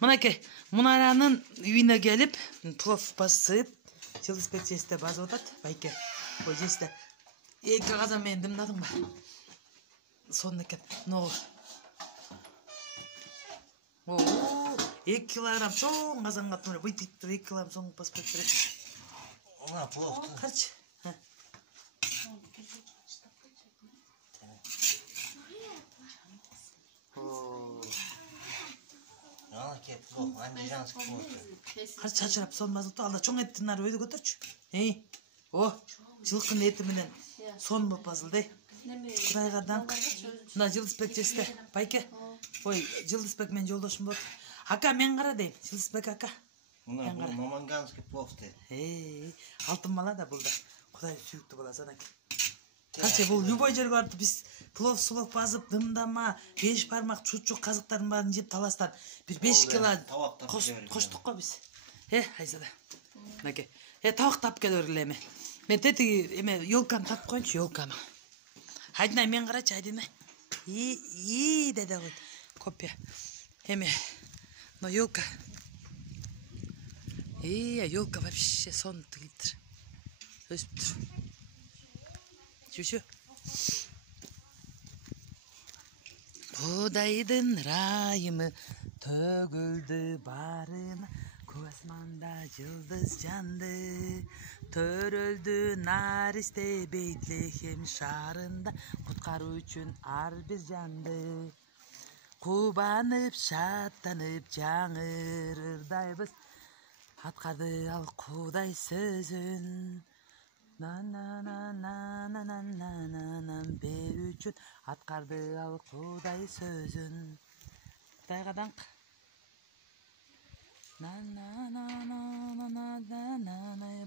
Mınake, Munaranın үйüne gelip plov basıp Жылдызбек жесте базып атат, байке. Ой жесте. Эки казан мен дымдадым ба? Сонун экен. Ногу. О, 2 килограмм чоң казанга тура бүйтүп 2 килограмм соң басып кетти. Ona plov. Карчы. Карчы чачырап сонун базыптı. Алда чоң эттин нары өйдө көтөрчү. О, жылкын эти менен сонун болуп базылды. Кудайга даңк. Мына Жылдызбек жесте. Байке. Ой, Жылдызбек менин жолдошум болот. Ака мен кара дейм. Жылдызбек ака. Мына маманганский плов дейт. Алтын бала да бул да. Кудай сүйүктүү бала санаки. Канча бул любой жерге барып биз плов сулов базып, дымдама, 5 бармак чучук казыктардын баарын жеп таластан бир 5 кило коштук го биз. Айзада. Мынакей. Табак тап келе бергиле эме. Мен тетиги эме ёлканы тап коюнчу, ёлканы. Айдина мен карачы, Айдина. Деде койт. Копия. Эме. Но ёлка. Ёлка вообще сон тигиптир. Өсүптүр. Чүшү. Кудайдын райымы төгүлдү барына. Көк асманда жылдыз жанды. Төрөлдү наристе Бейтлехем шаарында. Куткаруу үчүн ар бир жанды. Кубанып, шаттанып, жаңырырдайбыз. Аткарды ал Кудай сөзүн. Берүү үчүн аткарды ал Кудай сөзүн. Кудайга даңк.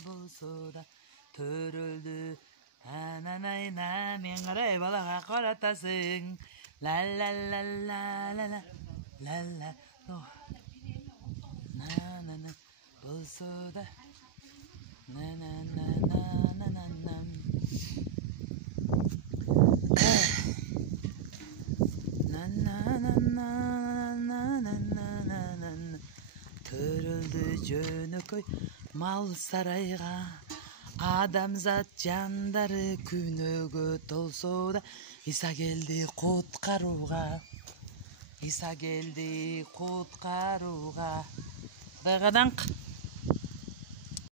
Болсо да төрөлдү. Мен карай балага каратасың. Болсо да төрөлдү жөнөкөй мал сарайга. Адамзат жандары күнөөгө толсо да Иса келди куткарууга. Кудайга даңк.